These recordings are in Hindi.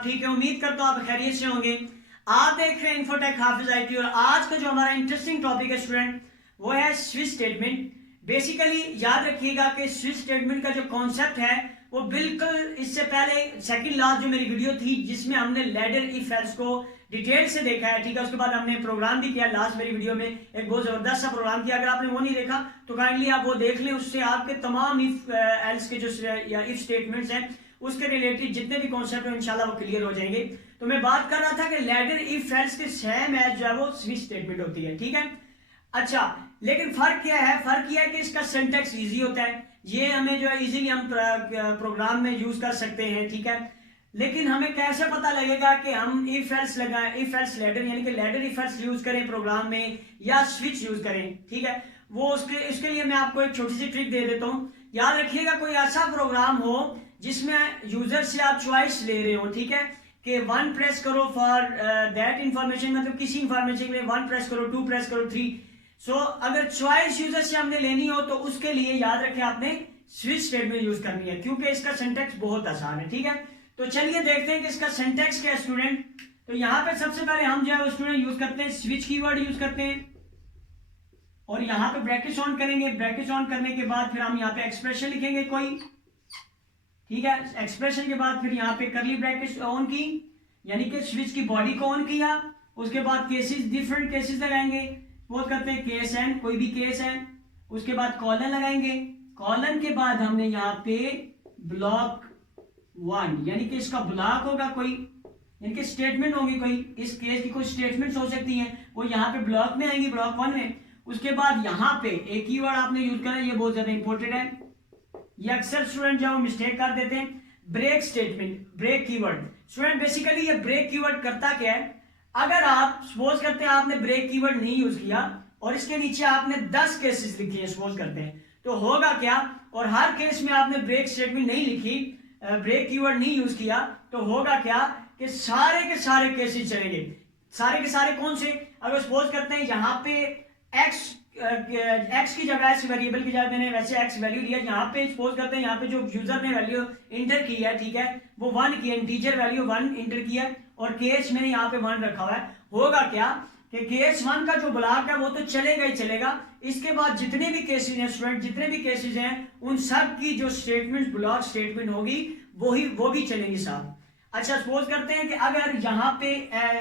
आप ठीक है, उम्मीद करता हूँ आप खैरियत से होंगे। आप देख रहे हैं इन्फोटेक हाफिज आईटी और आज का जो हमारा इंटरेस्टिंग टॉपिक है स्टूडेंट वो है स्विच स्टेटमेंट। बेसिकली याद रखिएगा कि स्विच स्टेटमेंट का जो कॉन्सेप्ट है वो बिल्कुल इससे पहले सेकंड लास्ट जो मेरी वीडियो थी जिसमें हमने लैडर इफ एल्स को डिटेल से देखा है, ठीक है। उसके बाद हमने प्रोग्राम भी किया लास्ट मेरी वीडियो में, एक बहुत जबरदस्त सा प्रोग्राम किया। अगर आपने वो नहीं देखा तो काइंडली आप वो देख लें, उससे आपके तमाम इफ एल्स के जो या इफ स्टेटमेंट्स हैं उसके रिलेटेड जितने भी कॉन्सेप्ट हैं इंशाल्लाह वो क्लियर हो जाएंगे। तो मैं बात कर रहा था कि लैडर इफ एल्स के सेम एज जो है वो स्विच स्टेटमेंट होती है, ठीक है। अच्छा, लेकिन फर्क क्या है? फर्क यह है कि इसका सिंटैक्स इजी होता है, ये हमें जो है इजीली हम प्रोग्राम में यूज कर सकते हैं, ठीक है। लेकिन हमें कैसे पता लगेगा कि हम इफ एल्स लगाएं, इफ एल्स लैडर यानी कि लैडर इफ एल्स यूज करें प्रोग्राम में या स्विच यूज करें, ठीक है। वो इसके लिए मैं आपको एक छोटी सी ट्रिक दे देता हूं। याद रखिएगा कोई ऐसा प्रोग्राम हो जिसमें यूजर से आप चॉइस ले रहे हो, ठीक है, कि 1 प्रेस करो फॉर दैट इंफॉर्मेशन, मतलब किसी इंफॉर्मेशन के लिए 1 प्रेस करो, 2 प्रेस करो, 3। सो अगर चॉइस यूजर से हमने लेनी हो तो उसके लिए याद रखें आपने स्विच स्टेटमेंट यूज करनी है, क्योंकि इसका सिंटैक्स बहुत आसान है, ठीक है। तो चलिए देखते हैं कि इसका सिंटैक्स क्या है स्टूडेंट। तो यहाँ पे सबसे पहले हम जो है वो स्टूडेंट यूज करते हैं स्विच कीवर्ड यूज करते हैं और यहाँ पे ब्रैकेट्स ऑन करेंगे। ब्रैकेट्स ऑन करने के बाद फिर हम यहाँ पे एक्सप्रेशन लिखेंगे कोई, ठीक है। एक्सप्रेशन के बाद फिर यहाँ पे करली ब्रैकेट्स ऑन की, यानी कि स्विच की बॉडी को ऑन किया। उसके बाद केसेस, डिफरेंट केसेस लगाएंगे। वो करते हैं केस एन, कोई भी केस है। उसके बाद कॉलन लगाएंगे। कॉलन के बाद हमने यहाँ पे ब्लॉक 1 यानी कि इसका ब्लॉक होगा कोई, यानी कि स्टेटमेंट होंगी कोई, इस केस की कोई स्टेटमेंट्स हो सकती हैं, वो यहाँ पे ब्लॉक में आएंगी, ब्लॉक 1 में। उसके बाद यहाँ पे एक कीवर्ड आपने यूज करना है, ये बहुत ज्यादा इंपॉर्टेंट है, ये अक्सर स्टूडेंट जो मिस्टेक कर देते हैं। Break statement, break keyword. Student basically ये ब्रेक कीवर्ड करता क्या है? अगर आप सपोज करते हैं आपने ब्रेक कीवर्ड नहीं यूज किया और इसके नीचे आपने 10 केसेस लिखे हैं, सपोज करते हैं, तो होगा क्या? और हर केस में आपने ब्रेक स्टेटमेंट नहीं लिखी, ब्रेक कीवर्ड नहीं यूज किया, तो होगा क्या कि सारे के सारे केसेस चलेंगे। सारे के सारे कौन से? अगर सपोज करते हैं यहाँ पे एक्स की जगह, एक्स वेरिएबल की जगह मैंने वैसे एक्स वैल्यू लिया, यहाँ पे सपोज करते हैं यहाँ पे जो यूजर ने वैल्यू इंटर की है, ठीक है, वो 1 की इंटीजर वैल्यू 1 इंटर किया और केस मैंने यहाँ पे 1 रखा हुआ है। होगा क्या कि केस 1 का जो ब्लॉक है वो तो चलेगा ही चलेगा। इसके बाद जितने भी केसेस हैं स्टूडेंट, जितने भी केसेस हैं उन सब की जो स्टेटमेंट ब्लॉक स्टेटमेंट होगी वो भी चलेंगी साथ। अच्छा, सपोज करते हैं कि अगर यहाँ पे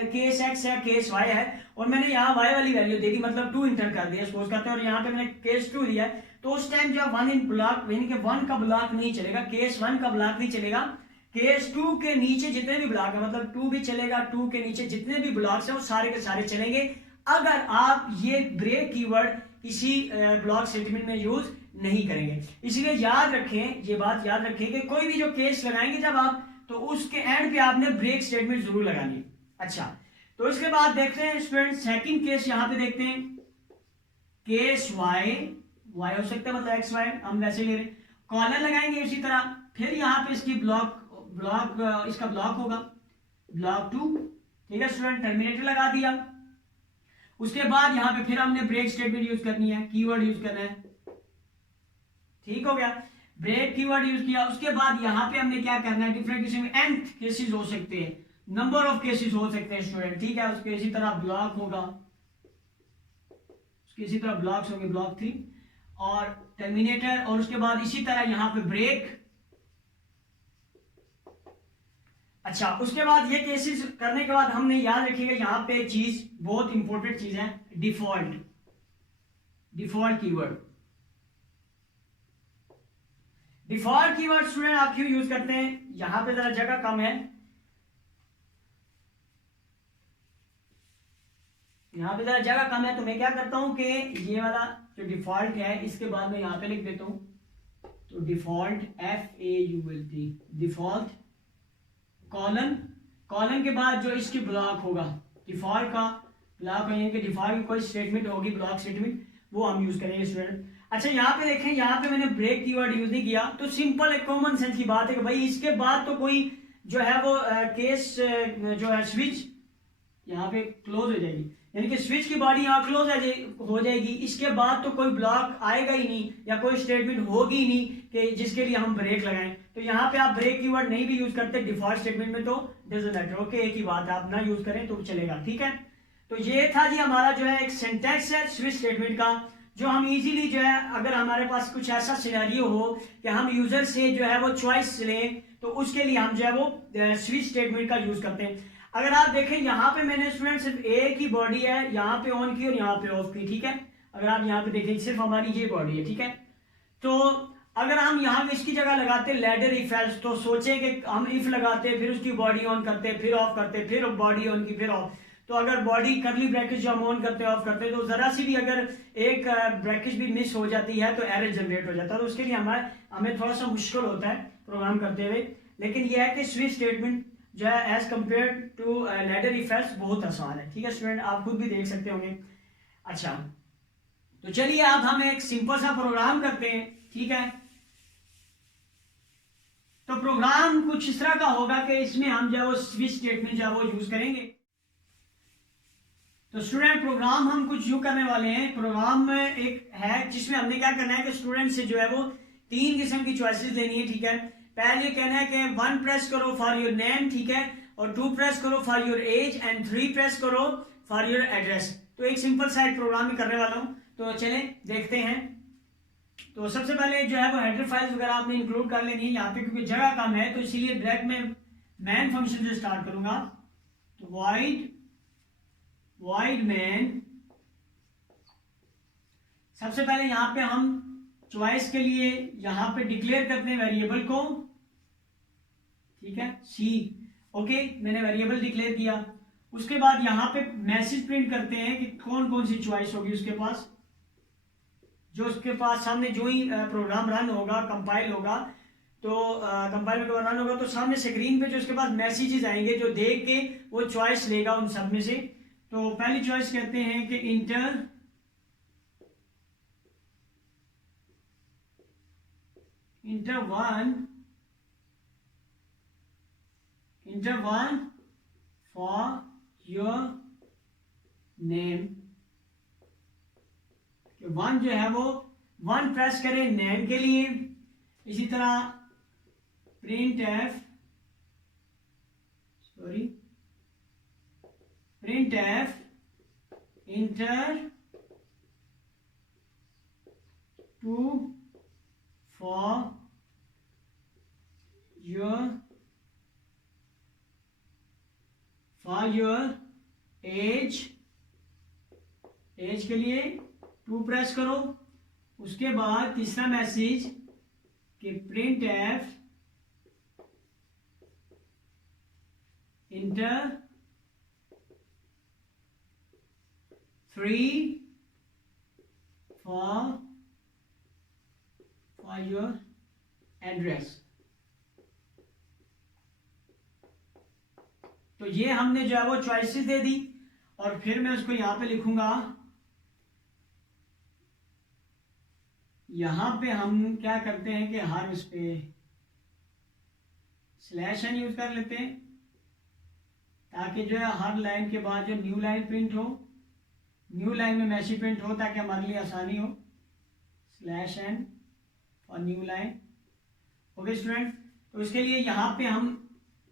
केस एक्स है, केस वाई है और मैंने यहाँ वाई वाली वैल्यू दे दी, मतलब 2 इंटर कर दिया, सपोज करते हैं, और यहाँ पे मैंने केस 2 दिया है, तो उस टाइम जो 1 इन ब्लॉक यानी कि 1 का ब्लॉक नहीं चलेगा, केस 1 का ब्लॉक नहीं चलेगा। केस 2 के नीचे जितने भी ब्लॉक है, मतलब 2 भी चलेगा, 2 के नीचे जितने भी ब्लॉक्स है वो सारे के सारे चलेंगे, अगर आप ये ब्रेक कीवर्ड किसी ब्लॉक स्टेटमेंट में यूज नहीं करेंगे। इसलिए याद रखें, ये बात याद रखें कि कोई भी जो केस लगाएंगे जब आप, तो उसके एंड पे आपने ब्रेक स्टेटमेंट जरूर लगानी। अच्छा, तो इसके बाद देखते हैं स्टूडेंट सेकंड केस, यहां पे देखते हैं केस वाई हो सकता है, मतलब एक्स वाई हम वैसे ले रहे हैं, कॉलन लगाएंगे इसी तरह। फिर यहाँ पे इसकी इसका ब्लॉक होगा ब्लॉक 2, ठीक है स्टूडेंट, टर्मिनेटर लगा दिया। उसके बाद यहाँ पे फिर हमने ब्रेक स्टेटमेंट यूज करनी है, कीवर्ड यूज करना है, ठीक हो गया, ब्रेक कीवर्ड यूज किया। उसके बाद यहाँ पे हमने क्या करना है, डिफरेंट किसी में एंड केसेस हो सकते हैं, नंबर ऑफ केसेस हो सकते हैं स्टूडेंट, ठीक है। उसके इसी तरह ब्लॉक होगा, उसके इसी तरह ब्लॉक्स होंगे, ब्लॉक 3 और टर्मिनेटर, और उसके बाद इसी तरह यहाँ पे ब्रेक। अच्छा, उसके बाद ये केसेस करने के बाद हमने याद रखिएगा यहाँ पे चीज बहुत इंपॉर्टेंट चीज है, default keyword. Default keyword student आप क्यों यूज करते हैं? यहां पे जरा जगह कम है, यहां पे जरा जगह कम है, तो मैं क्या करता हूं कि ये वाला जो डिफॉल्ट है इसके बाद मैं यहां पे लिख देता हूं, तो डिफॉल्ट FAULT, डिफॉल्ट कॉलन के बाद जो इसकी ब्लॉक होगा, डिफॉल्ट का ब्लॉक यानी कि डिफॉल्ट की कोई स्टेटमेंट होगी, ब्लॉक स्टेटमेंट, वो हम यूज करेंगे स्टूडेंट। अच्छा, यहाँ पे देखें, यहाँ पे मैंने ब्रेक कीवर्ड यूज नहीं किया, तो सिंपल एक कॉमन सेंस की बात है कि भाई इसके बाद तो कोई जो है वो केस जो है स्विच यहाँ पे क्लोज हो जाएगी, यानी कि स्विच की बॉडी यहाँ क्लोज हो जाएगी, इसके बाद तो कोई ब्लॉक आएगा ही नहीं या कोई स्टेटमेंट होगी ही नहीं कि जिसके लिए हम ब्रेक लगाएं। तो यहाँ पे आप ब्रेक कीवर्ड नहीं भी यूज करते डिफॉल्ट स्टेटमेंट में तो डजंट मैटर, ओके, एक ही बात है, आप ना यूज करें तो चलेगा, ठीक है। तो ये था जी हमारा जो है एक सिंटैक्स है स्विच स्टेटमेंट का, जो हम इजीली जो है अगर हमारे पास कुछ ऐसा सिनेरियो हो कि हम यूजर से जो है वो चॉइस लें, तो उसके लिए हम जो है वो स्विच स्टेटमेंट का यूज करते हैं। अगर आप देखें यहाँ पे मैंने स्टूडेंट सिर्फ एक ही बॉडी है, यहाँ पे ऑन की और यहाँ पे ऑफ की, ठीक है। अगर आप यहाँ पे देखें सिर्फ हमारी ये बॉडी है, ठीक है। तो अगर हम यहाँ इसकी जगह लगाते लैडर इफ एल्स, तो सोचे कि हम इफ लगाते फिर उसकी बॉडी ऑन करते फिर ऑफ करते फिर बॉडी ऑन की फिर ऑफ, तो अगर बॉडी करली ब्रैकेट जो हम ऑन करते ऑफ करते तो जरा सी भी अगर एक ब्रैकेट भी मिस हो जाती है तो एरर जनरेट हो जाता है। तो उसके लिए हमें थोड़ा सा मुश्किल होता है प्रोग्राम करते हुए, लेकिन यह है कि स्विच स्टेटमेंट जो है as compare to ladder if else बहुत आसान है, ठीक है स्टूडेंट, आप खुद भी देख सकते होंगे। अच्छा, तो चलिए अब हम एक सिंपल सा प्रोग्राम करते हैं, ठीक है। तो प्रोग्राम कुछ इस तरह का होगा कि इसमें हम जो है वो स्विच स्टेटमेंट जो है वो यूज करेंगे। तो स्टूडेंट प्रोग्राम हम कुछ यूज करने वाले हैं। प्रोग्राम में एक है जिसमें हमने क्या करना है कि स्टूडेंट से जो है वो 3 किस्म की चॉइसेस लेनी है, ठीक है। पहले कहना है कि 1 प्रेस करो फॉर योर नेम, ठीक है, और 2 प्रेस करो for your age and 3 press करो फॉर योर एड्रेस। तो एक सिंपल सा एक प्रोग्राम में करने वाला हूं, तो चलें देखते हैं। तो सबसे पहले जो है वो हेडर फाइल्स वगैरह आपने इंक्लूड कर लेनी है यहाँ पे, क्योंकि जगह कम है तो इसीलिए डायरेक्ट में मैन फंक्शन से स्टार्ट करूंगा। तो void main, सबसे पहले यहाँ पे हम चॉइस के लिए यहाँ पे डिक्लेयर करते हैं वेरिएबल को, ठीक है, सी, ओके, मैंने वेरिएबल डिक्लेयर किया। उसके बाद यहाँ पे मैसेज प्रिंट करते हैं कि कौन कौन सी चॉइस होगी उसके पास, जो उसके पास सामने जो ही प्रोग्राम रन होगा कंपाइल होगा, तो कंपाइल के बाद रन होगा तो सामने स्क्रीन पे जो उसके पास मैसेजेस आएंगे जो देख के वो चॉइस लेगा उन सब में से। तो पहली चॉइस कहते हैं कि inter one for your name. 1 जो है वो 1 प्रेस करें नेम के लिए। इसी तरह print F inter 2 for your age के लिए 2 प्रेस करो। उसके बाद तीसरा मैसेज कि print F inter 3 for your address. तो ये हमने जो है वो चॉइसेस दे दी, और फिर मैं उसको यहां पे लिखूंगा, यहां पे हम क्या करते हैं कि हर उस पे /n यूज कर लेते हैं, ताकि जो है हर लाइन के बाद जो न्यू लाइन प्रिंट हो, न्यू लाइन में मैसेज प्रिंट हो, ताकि हमारे लिए आसानी हो। /n और न्यू लाइन, ओके स्टूडेंट। तो इसके लिए यहाँ पे हम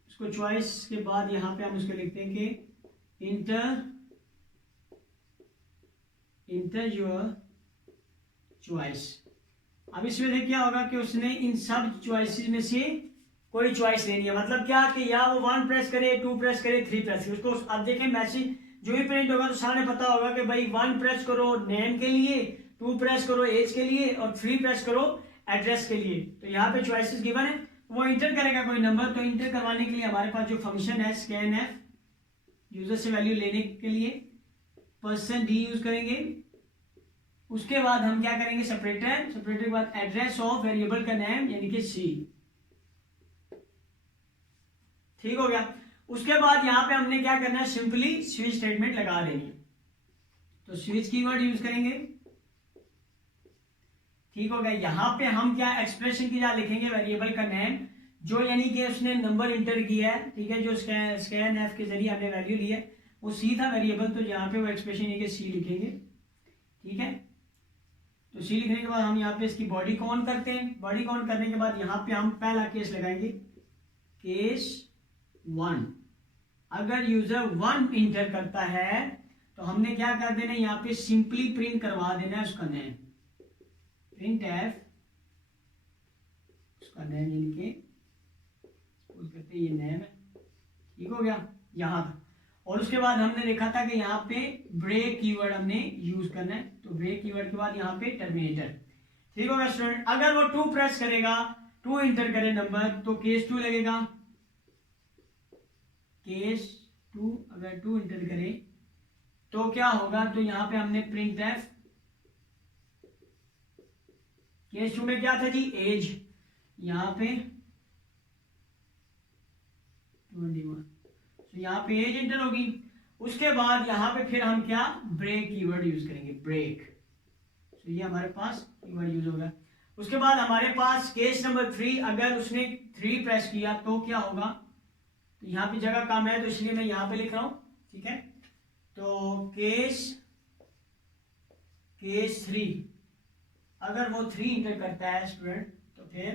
उसको चॉइस के बाद यहाँ पे हम उसको लिखते हैं कि इंटर योर चॉइस। अब इसमें से क्या होगा कि उसने इन सब चॉइसेस में से कोई चॉइस लेनी है, मतलब क्या कि या वो 1 प्रेस करे, 2 प्रेस करे, 3 प्रेस करे। उसको अब देखें मैसेज जो ही प्रिंट होगा तो सामने पता होगा कि भाई 1 प्रेस करो नेम के लिए, 2 प्रेस करो एज के लिए, और 3 प्रेस करो एड्रेस के लिए। तो यहाँ पे चॉइसेस गिवन है, वो इंटर करेगा कोई नंबर। तो इंटर करवाने के लिए हमारे पास जो फंक्शन है scanf, यूजर से वैल्यू लेने के लिए %d यूज करेंगे। उसके बाद हम क्या करेंगे, सेपरेटर के बाद एड्रेस ऑफ वेरिएबल का नेम यानी कि सी, ठीक हो गया। उसके बाद यहाँ पे हमने क्या करना है, सिंपली स्विच स्टेटमेंट लगा देनी है। तो स्विच कीवर्ड यूज करेंगे, ठीक हो गया। यहाँ पे हम क्या एक्सप्रेशन की जगह लिखेंगे वेरिएबल का नेम, जो यानी कि उसने नंबर इंटर किया है, ठीक है, जो scanf के जरिए हमने वैल्यू ली है वो सी था वेरिएबल, तो यहाँ पे वो एक्सप्रेशन यानी कि सी लिखेंगे, ठीक है। तो सी लिखने के बाद हम यहाँ पे इसकी बॉडी को ऑन करते हैं। बॉडी को ऑन करने के बाद यहाँ पे हम पहला केस लगाएंगे, केस 1, अगर यूजर 1 इंटर करता है तो हमने क्या कर देना है, यहाँ पे सिंपली प्रिंट करवा देना है उसका नेम, प्रिंट एफ उसका नेम, यानी कि कहते हैं ये नेम है, ठीक हो गया यहाँ तक। और उसके बाद हमने देखा था कि यहाँ पे ब्रेक कीवर्ड हमने यूज करना है, तो ब्रेक कीवर्ड के बाद यहाँ पे टर्मिनेटर, ठीक होगा स्टूडेंट। अगर वो 2 प्रेस करेगा, 2 इंटर करे नंबर, तो केस 2 लगेगा, केस 2 अगर 2 इंटर करे तो क्या होगा, तो यहाँ पे हमने प्रिंट एफ, केस 2 में क्या था जी, एज, यहाँ पे 21, तो यहाँ पे एज इंटर होगी। उसके बाद यहाँ पे फिर हम क्या, ब्रेक कीवर्ड यूज करेंगे, ब्रेक, तो ये हमारे पास कीवर्ड यूज होगा। उसके बाद हमारे पास केस नंबर 3, अगर उसने 3 प्रेस किया तो क्या होगा, तो यहाँ पे जगह कम है तो इसलिए मैं यहाँ पे लिख रहा हूं, ठीक है। तो केस 3 अगर वो 3 इंटर करता है स्टूडेंट, तो फिर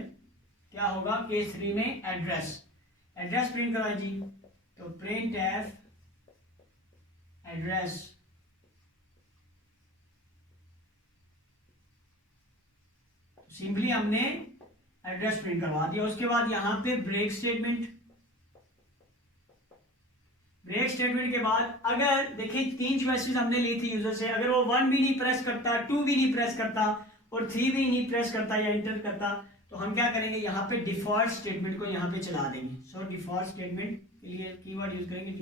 क्या होगा, केस 3 में एड्रेस प्रिंट करवाए जी, तो प्रिंट एफ एड्रेस, सिंपली हमने एड्रेस प्रिंट करवा दिया। उसके बाद यहाँ पे ब्रेक स्टेटमेंट के बाद अगर देखिए 3 चॉइसेस हमने ली थी यूजर से, अगर वो 1 भी नहीं प्रेस करता, 2 भी नहीं प्रेस करता और 3 भी नहीं प्रेस करता या इंटर करता, तो हम क्या करेंगे, यहाँ पे डिफॉल्ट स्टेटमेंट को यहाँ पे चला देंगे। सो डिफॉल्ट स्टेटमेंट के लिए कीवर्ड यूज करेंगे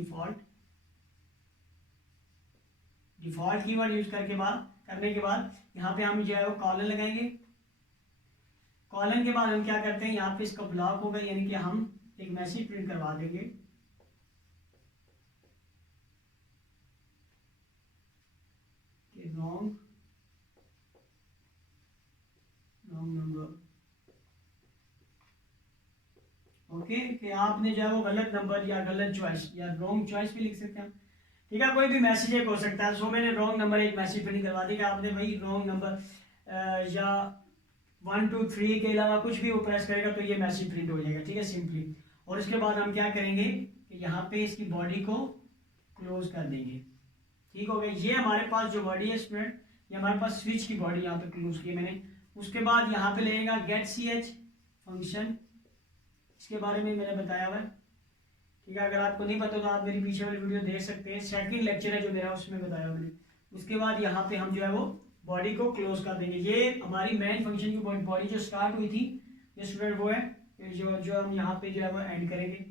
डिफॉल्ट कीवर्ड यूज करने के बाद यहाँ पे हम जो है वो कॉलन लगाएंगे। कॉलन के बाद हम क्या करते हैं, यहाँ पे इसका ब्लॉक होगा, यानी कि हम एक मैसेज प्रिंट करवा देंगे कि रॉन्ग नंबर, ओके, कि आपने जो है वो गलत नंबर या गलत चॉइस या रॉन्ग चॉइस भी लिख सकते हैं, ठीक है, कोई भी मैसेज एक हो सकता है। सो मैंने रॉन्ग नंबर एक मैसेज प्रिंट करवा दी कि आपने भाई रॉन्ग नंबर या 1 2 3 के अलावा कुछ भी वो प्रेस करेगा तो ये मैसेज प्रिंट हो जाएगा, ठीक है, सिंपली। और उसके बाद हम क्या करेंगे कि यहाँ पे इसकी बॉडी को क्लोज कर देंगे, ठीक हो गया। ये हमारे पास जो बॉडी है स्टूडेंट, ये हमारे पास स्विच की बॉडी यहाँ पे क्लोज की मैंने। उसके बाद यहाँ पे लेगा गेट ch फंक्शन, इसके बारे में मैंने बताया हुआ है, ठीक है। अगर आपको नहीं पता तो आप मेरी पीछे वाली वीडियो देख सकते हैं, सेकंड लेक्चर है जो मेरा, उसमें बताया मैंने। उसके बाद यहाँ पे हम जो है वो बॉडी को क्लोज कर देंगे। ये हमारी मेन फंक्शन की बॉडी जो स्टार्ट हुई थी ये स्टूडेंट वो है जो हम यहाँ पे जो है वो एंड करेंगे,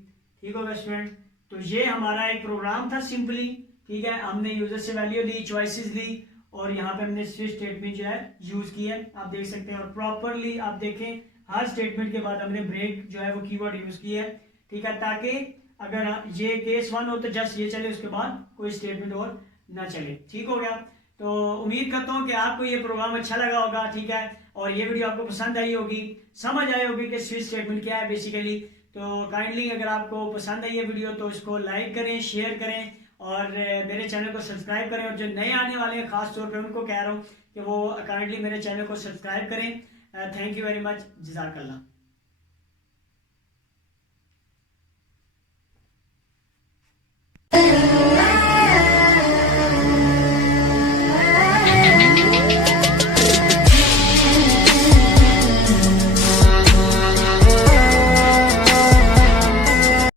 ठीक होगा स्टूडेंट। तो ये हमारा एक प्रोग्राम था सिंपली, ठीक है। हमने यूजर से वैल्यू ली, चॉइसेस ली और यहाँ पे हमने स्विच स्टेटमेंट जो है यूज की है, आप देख सकते हैं। और प्रॉपरली आप देखें हर स्टेटमेंट के बाद हमने ब्रेक जो है वो कीवर्ड यूज किया है, ठीक है, ताकि अगर ये केस 1 हो तो जस्ट ये चले, उसके बाद कोई स्टेटमेंट और ना चले, ठीक हो गया। तो उम्मीद करता हूँ कि आपको ये प्रोग्राम अच्छा लगा होगा, ठीक है, और ये वीडियो आपको पसंद आई होगी, समझ आई होगी कि स्विच स्टेटमेंट क्या है बेसिकली। तो काइंडली अगर आपको पसंद आई ये वीडियो तो इसको लाइक करें, शेयर करें और मेरे चैनल को सब्सक्राइब करें। और जो नए आने वाले हैं खास तौर पे उनको कह रहा हूँ कि वो काइंडली मेरे चैनल को सब्सक्राइब करें। थैंक यू वेरी मच, जज़ाकल्लाह।